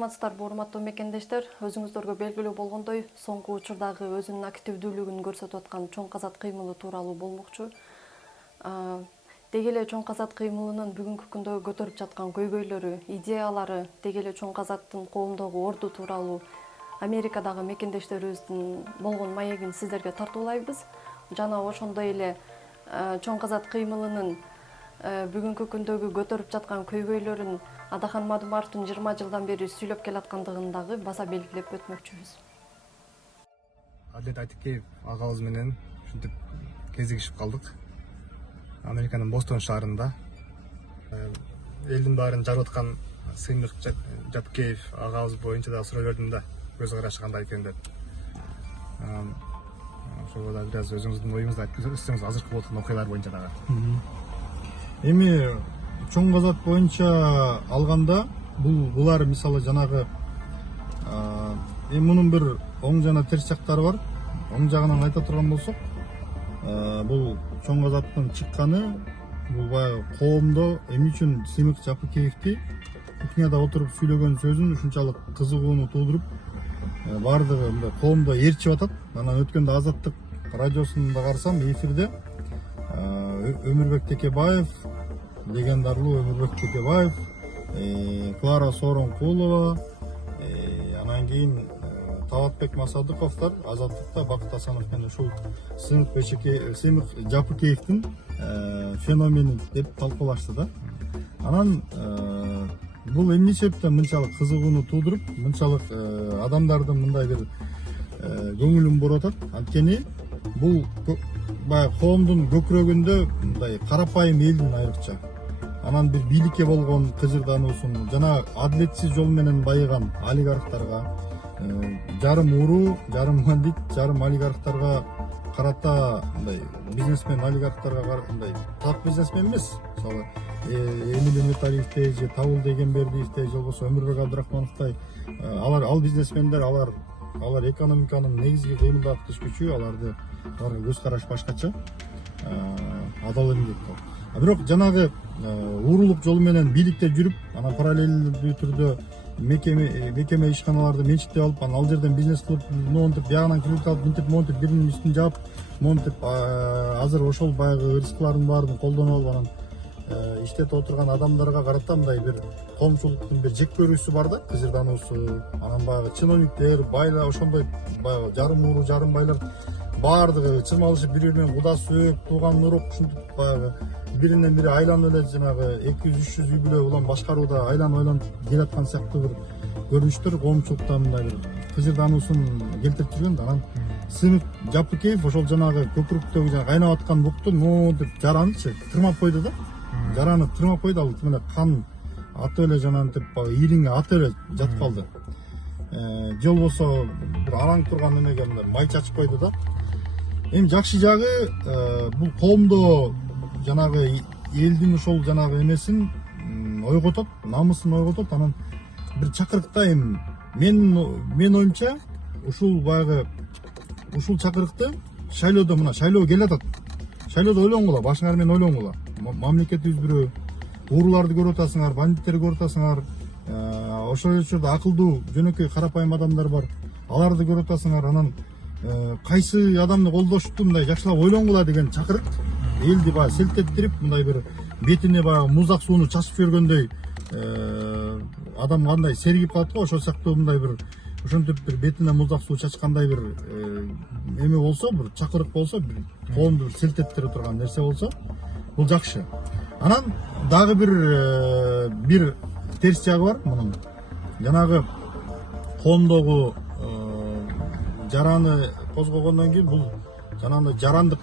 Саламатсыздарбы урматтуу мекендештер, өзүңүздөргө белгилүү болгондой, соңку учурдагы өзүнүн активдүүлүгүн көрсөтүп аткан чоң казат кыймылы тууралуу болмокчу. Деги эле чоң казат кыймылынын бүгүнкү күндө көтөрүп жаткан көйгөйлөрү, идеялары, деги эле чоң казаттын коомдогу орду тууралуу Америкадагы мекендештерибиздин болгон маегин сиздерге тартуулайбыз. Жана ошондой эле чоң казат кыймылынын бүгүнкү күндөгү көтөрүп жаткан көйгөйлөрүн Адахан Мадумаровдун 20 жылдан бери сүйлөп келаткандыгын дагы баса белгилеп өтмөкчүбүз. Адет Айтыкеев агабыз менен ушинтип кезигишип калдык. Американын Бостон шаарында элдин баарын жарып аткан Сыймык Жапкеев агабыз боюнча да суроо бердим да, көз карашы кандай экен деп. Ошого да бир аз өзүңүздүн оюңузду айтып өтсөңүз, азыркы болуп аткан окуялар боюнча дагы. Эми чоң казат боюнча алганда булар мисалы жанагы мунун бир оң жана терс жактары бар. Оң жагынан айта турган болсок, бул чоң казаттын чыкканы бул баягы коомдо эмне үчүн Сыймык Жапкеевди кухняда отуруп сүйлөгөн сөзүн ушунчалык кызыгууну туудуруп, баардыгы мындай коомдо ээрчип атат. Анан өткөндө Азаттык радиосунда карасам, эфирде Өмүрбек Текебаев, легендарлуу Өмүрбек Текебаев, Клара Сооронкулова, анан кийин Талатбек Масадыковдор Азаттыкта Бакыт Асанов менен ушул Сыймык Жапкеевдин феномени деп талкуулашты да. Анан бул эмне себептен мынчалык кызыгууну туудуруп, мынчалык адамдардын мындай бир көңүлүн буруп атат? Анткени бул баягы коомдун көкүрөгүндө мындай карапайым элдин айрыкча анан бир бийликке болгон кыжырдануусун жана адилетсиз жол менен байыган олигархтарга, жарым уруу, жарым бандит, жарым олигархтарга карата мындай бизнесмен олигархтарга мындай так бизнесмен эмес. Мисалы Эмиль Металиевдей же Табыл Дегенбердиевдей же болбосо Өмүрбек Абдрахмановдой ал бизнесмендер, алар экономиканын негизги кыймылдаткыч күчү, аларга көз караш башкача, адал эмгек. Бирок жанагы уурулук жол менен бийликте жүрүп, анан параллелдүү түрдө мекеме ишканаларды менчиктеп алып, анан ал жерден бизнес кылып, монтип, биягынан кредит алып, мынтип монтип, биринин үстүн жаап, монтип, азыр ошол баягы рызыклардын баарын колдонуп алып, анан иштетип отурган адамдарга карата мындай бир коомчулуктун бир жек көрүүсү бар да, кыжырдануусу. Анан баягы чиновниктер, байлар, ошондой баягы жарым уруу, жарым байлар баардыгы чырмалышып бири менен кудасы өк, тууган урук, ушинтип баягы биринен бири айланып эле жанагы 200-300 үй бүлө улам башкарууда айланып келаткан сыяктуу бир көрүнүштөр коомчулукта мындай бир кыжырдануусун келтирип жүргөн да. Анан Сыймык Жапкеев ошол жанагы көкүрөктөгү жанагы кайнап аткан букту монтип жаранычы тырмап койду да. Жараны тырмап койду, ал тим эле кан атып эле жанантип ийриңе атып эле жатып калды. Же болбосо бир алаң турган эмеге мындай май чачып койду да. Эми жакшы жагы бул коомдо жанагы элдин ошол жанагы эмесин ойготот, намысын ойготот. Анан бир чакырыкта эми мен оюмча ушул баягы ушул чакырыкты шайлоодо, мына шайлоо келатат. Шайлоодо ойлонгула, башыңар менен ойлонгула. Мамлекетибиз бирөө урууларды көрүп атасыңар, бандиттерди көрүп атасыңар, ошол учурда акылдуу, жөнөкөй карапайым адамдар бар. Аларды көрүп атасыңар. Анан кайсы адамды колдошту мындай жакшылап ойлонгула деген чакырык элди баягы селтеттирип, мындай бир бетине баягы муздак сууну чачып жибергөндөй адам кандай сергип калат го, ошол сыяктуу мындай бир ошентип бир бетине муздак суу чачкандай бир эме болсо, бир чакырык болсо, бир коомду бир селтеттире турган нерсе болсо, бул жакшы. Анан дагы бир терс жагы бар мунун. Жанагы коомдогу жараны козгогондон кийин бул жанагындай жарандык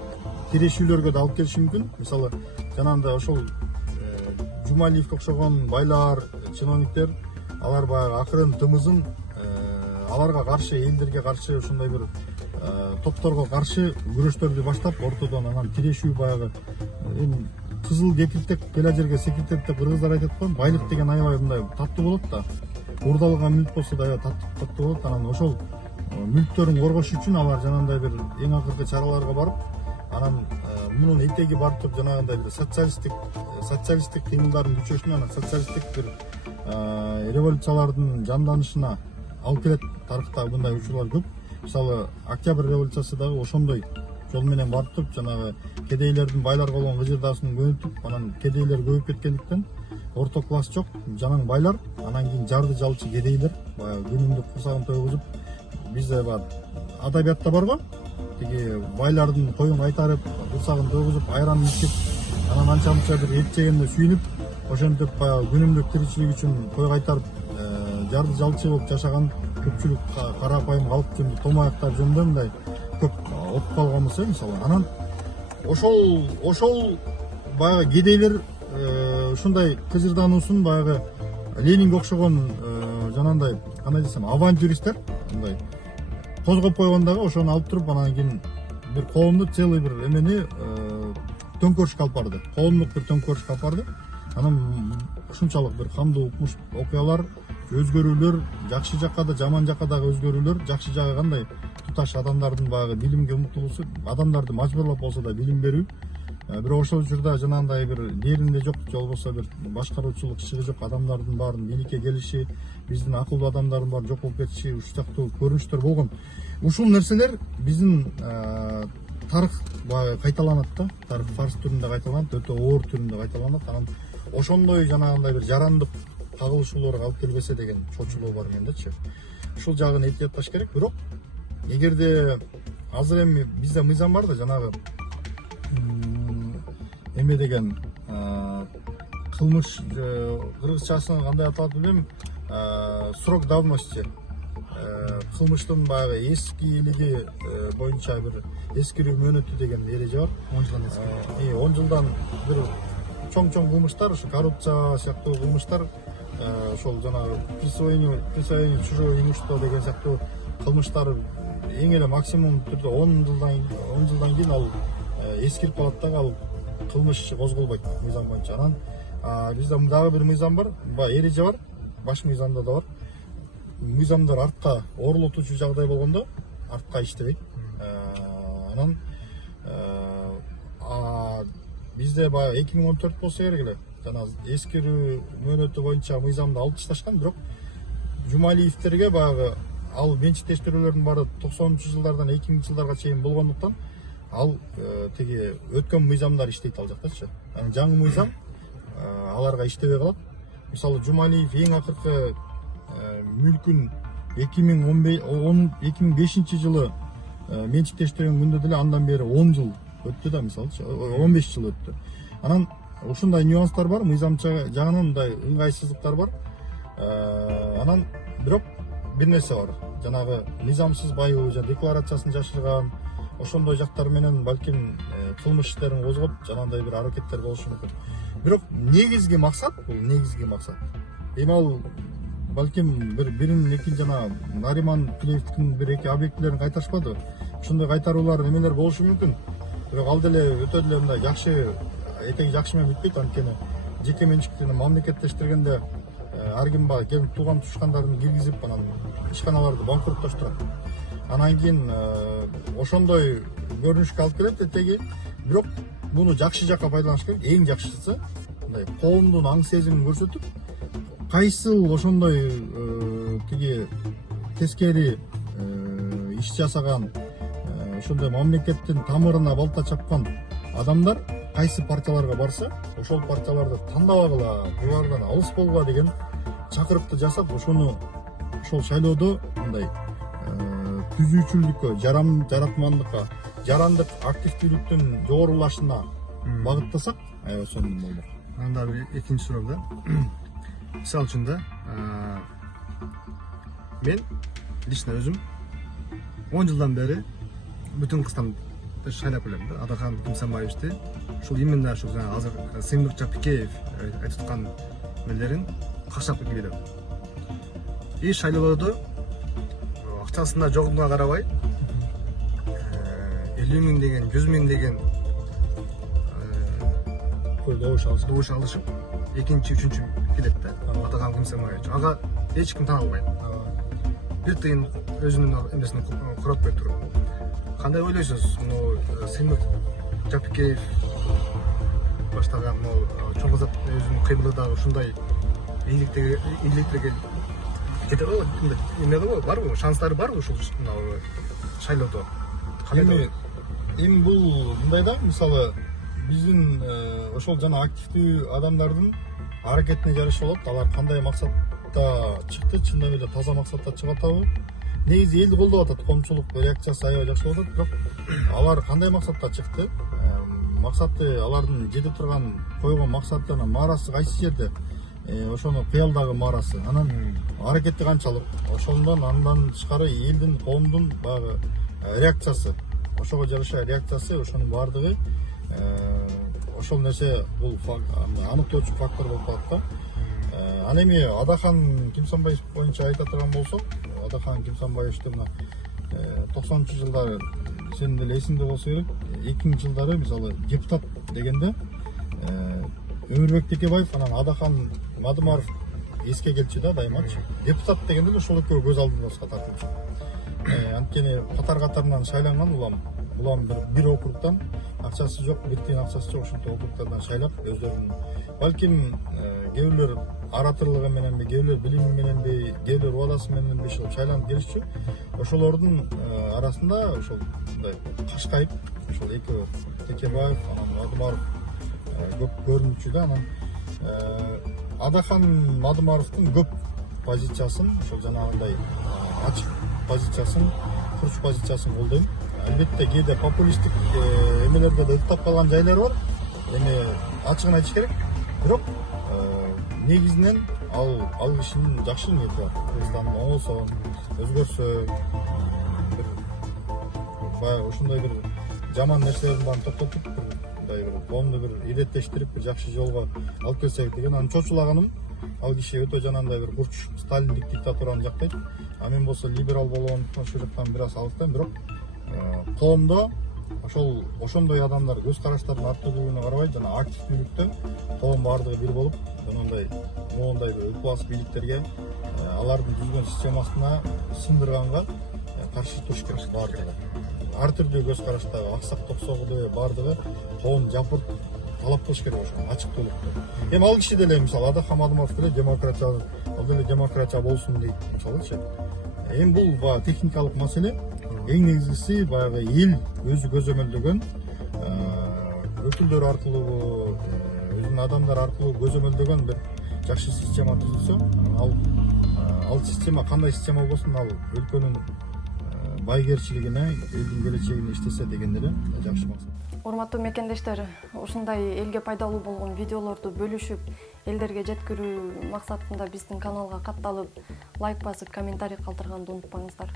тирешүүлөргө да алып келиши мүмкүн. Мисалы жанагындай ошол Жумалиевке окшогон байлар, чиновниктер, алар баягы акырын тымызын аларга каршы, элдерге каршы, ошондой бир топторго каршы күрөштөрдү баштап, ортодон анан тирешүү баягы эми кызыл кекиртек келе жерге секиртет деп кыргыздар айтат го. Байлык деген аябай мындай таттуу болот да. Урдалган мүлк болсо да аябай таттуу болот. Анан ошол мүлктөрүн коргош үчүн алар жанагындай бир эң акыркы чараларга барып, анан мунун этеги барып туруп жанагындай бир социалисттик кыймылдардын күчөшүнө, анан социалисттик бир революциялардын жанданышына алып келет. Тарыхта мындай учурлар көп. Мисалы Октябрь революциясы дагы ошондой жол менен барып, жанагы кедейлердин байларга болгон кыжырдаасын көнүтүп, анан кедейлер көбөйүп кеткендиктен орто класс жок, жанаң байлар, анан кийин жарды жалчы кедейлер баягы күнүмдүк курсагын тойгузуп, бизде бар адабиятта бар го, тиги байлардын коюн кайтарып, курсагын тойгузуп, айран ичип, анан анча мынча бир эт жегенде сүйүнүп, ошентип баягы күнүмдүк тиричилик үчүн кой кайтарып, жарды жалчы болуп жашаган көпчүлүк карапайым калк жөнүндө томаяктар жөнүндө мындай көп окуп калганбыз, мисалы. Анан ошол баягы кедейлер ушундай кыжырдануусун баягы Ленинге окшогон жанагындай кандай десем авантюристтер мындай козгоп койгон дагы ошону алып туруп, анан кийин бир коомду целый бир эмени төңкөрүшкө алып барды. Коомдук бир төңкөрүшкө алып барды. Анан ушунчалык бир камдуу укмуш окуялар, өзгөрүүлөр, жакшы жакка да жаман жакка дагы өзгөрүүлөр. Жакшы жагы кандай? Туташ адамдардын баягы билимге умтулуусу, адамдарды мажбурлап болсо да билим берүү. Бирок ошол учурда жанагындай бир деринде жок, же болбосо бир башкаруучулук ишиги жок, адамдардын баарын бийликке келиши, биздин акылдуу адамдардын баары жок болуп кетиши, ушул сыяктуу көрүнүштөр болгон. Ушул нерселер биздин тарых баягы кайталанат да, тарых фарс түрүндө кайталанат, өтө оор түрүндө кайталанат. Анан ошондой жанагындай бир жарандык кагылышууларга алып келбесе деген чочулоо бар мендечи. Ушул жагын этиятташ керек. Бирок эгерде азыр эми бизде мыйзам бар да, жанагы эме деген кылмыш, кыргызчасын кандай аталат билбейм, срок давности, кылмыштын баягы эскилиги боюнча бир эскирүү мөөнөтү деген эреже бар. 10 жылдан эски. 10 жылдан бир чоң кылмыштар, ушу коррупция сыяктуу кылмыштар, ошол жанагы присвоение чужого имущества деген сыяктуу кылмыштар эң эле максимум түрдө 10 жылдан кийин ал эскирип калат дагы, ал кылмыш козголбойт мыйзам боюнча. Анан бизде дагы бир мыйзам бар, баягы эреже бар, баш мыйзамда да бар. Мыйзамдар артка оорлотуучу жагдай болгондо артка иштебейт. Анан бизде баягы 2014 болсо керек эле, жана эскирүү мөөнөтү боюнча мыйзамды алып ташташкан, бирок Жумалиевтерге баягы ал менчиктештирүүлөрдүн баары 90-жылдардан 2000-жылдарга чейин болгондуктан ал тиги өткөн мыйзамдар иштейт ал жактачы. Анан жаңы мыйзам аларга иштебей калат. Мисалы Жумалиев эң акыркы мүлкүн 2005 жылы менчиктештирген күндө деле андан бери 10 жыл өттү да, мисалычы 15 жыл өттү. Анан ушундай нюанстар бар, мыйзам жагынан мындай ыңгайсыздыктар бар. Анан бирок бир нерсе бар. Жанагы мыйзамсыз байуу, декларациясын жашырган, ошондой жактар менен балким кылмыш иштерин козгоп, жанагындай бир аракеттер болушу мүмкүн. Бирок негизги максат, бул негизги максат. Эми ал балким бирин экин жана Нариман Тилеевдин бир эки объектилерин кайтарышпады. Ушундай кайтаруулар немелер болушу мүмкүн. Бирок ал деле өтө деле мындай жакшы, этеги жакшы менен бүтпөйт, анткени жеке менчиктени мамлекеттештиргенде ар ким бар келип тууган тушкандарын киргизип, анан ишканаларды банкроттоштурат. Анан кийин ошондой көрүнүшкө алып келет этеги. Бирок муну жакшы жакка пайдаланыш керек. Эң жакшысы мындай коомдун аң сезимин көрсөтүп, кайсыл ошондой тиги тескери иш жасаган, ошондой мамлекеттин тамырына балта чапкан адамдар кайсы партияларга барса, ошол партияларды тандабагыла, булардан алыс болгула деген чакырыкты жасап, ошону ошол шайлоодо мындай түзүүчүлүккө, жаратмандыкка, жарандык активдүүлүктүн жогорулашына багыттасак, сонун болмок. Анда бир экинчи суроо да. Мисалы үчүн да, мен лично өзүм 10 жылдан бери бүтүн Кыргызстанды шайлап келем да. Адахан Кимсанбаевичти, ушул именно ушул азыр Сыймырча Пикеев айтып аткан нелерин кашап келем. И шайлоодо акчасында жогуна карабай 50 миң деген, 100 миң деген добуш алышып, экинчи, үчүнчү келет да. Адахан Кимсанбаевич. Ага эч ким тана албайт. Бир тыйын өзүнүн эмесин куратпай туруп. Кандай ойлойсуз, Сыймырча Пикеев баштаган чоң казак өзүнүн кыймылы дагы ушундай ийгиликтерге жетет го, эмне го барбы, шанстары барбы ушул шайлоодо? Эми бул мындай да, мисалы биздин ошол жана активдүү адамдардын аракетине жараша болот. Алар кандай максатта чыкты, чындап эле таза максатта чыгып атабы? Негизи элди колдоп атат, коомчулук реакциясы аябай жакшы болуп атат, бирок алар кандай максатта чыкты? Максаты алардын жете турган койгон максаттарынын маарасы кайсы жерде? Ошону кыялдагы маарасы. Анан аракети канчалык? Ошондон андан тышкары элдин, коомдун баягы реакциясы, ошого жараша реакциясы, ошонун баардыгы ошол нерсе бул аныктоочу фактор болуп калат да. Ал эми Адахан Кимсанбаев боюнча айта турган болсок, Адахан Кимсанбаевди мына 90-жылдары сенин деле эсиңде болсо керек, 2000-жылдары мисалы депутат дегенде Өмүрбек Текебаев анан Адахан Мадымаров эске келчү да дайымачы. Депутат дегенде эле ошол экөө көз алдыбызга тартылчу. Анткени катар-катарынан шайланган улам бир округтан, акчасы жок, бир тиын акчасы жок, ошол округтардан шайлап өздөрүнүн балким кээ бирлер ораторлугу мененби, кээ бирлер билими мененби, кээ бирлер убадасы мененби ошол шайланып келишчү. Ошолордун арасында ошол мындай Кашкайып, ошол экөө Текебаев, анан Мадымаров көп көрүнүчү да. Анан Адахан Мадымаровдун көп позициясын, ошол жанагындай ачык позициясын, курч позициясын колдойм. Албетте кээде популисттик эмелерде да ыктап калган жайлар бар. Эми ачыгын айтыш керек. Бирок негизинен ал кишинин жакшы ниети бар. Кыргызстан оңолсо, өзгөрсө, баягы ушундай бир жаман нерселердин баарын токтотуп, мындай бир коомду бир иреттештирип, бир жакшы жолго алып келсек деген. Анан чочулаганым, ал киши өтө жанагындай бир курч сталиндик диктатураны жактайт. А мен болсо либерал болгондуктан ошол жактан бир аз алыстайм. Бирок коомдо ошондой адамдар көз караштардын ар түрдүүлүгүнө карабай жана активдүүлүктө коом баардыгы бир болуп, жанагындай моундай бир өкүлас бийликтерге алардын түзгөн системасына сындырганга каршы туруш керек баардыгы. Ар түрдүү көз караштагы аксак токсогуду баардыгы коом жапырт талап кылыш керек ошо ачыктуулукту. Эми ал киши деле мисалы Адахан Мадымаров деле демократия болсун дейт мисалычы. Эми бул баягы техникалык маселе. Эң негизгиси баягы эл өзү көзөмөлдөгөн өкүлдөр аркылуу, өзүнүн адамдар аркылуу көзөмөлдөгөн бир жакшы система түзүлсө, ал система кандай система болбосун, ал өлкөнүн байгерчилигине, элдин келечегине иштесе деген эле жакшы максат. Урматтуу мекендештер, ушундай элге пайдалуу болгон видеолорду бөлүшүп, элдерге жеткирүү максатында биздин каналга катталып, лайк басып, комментарий калтырганды унутпаңыздар.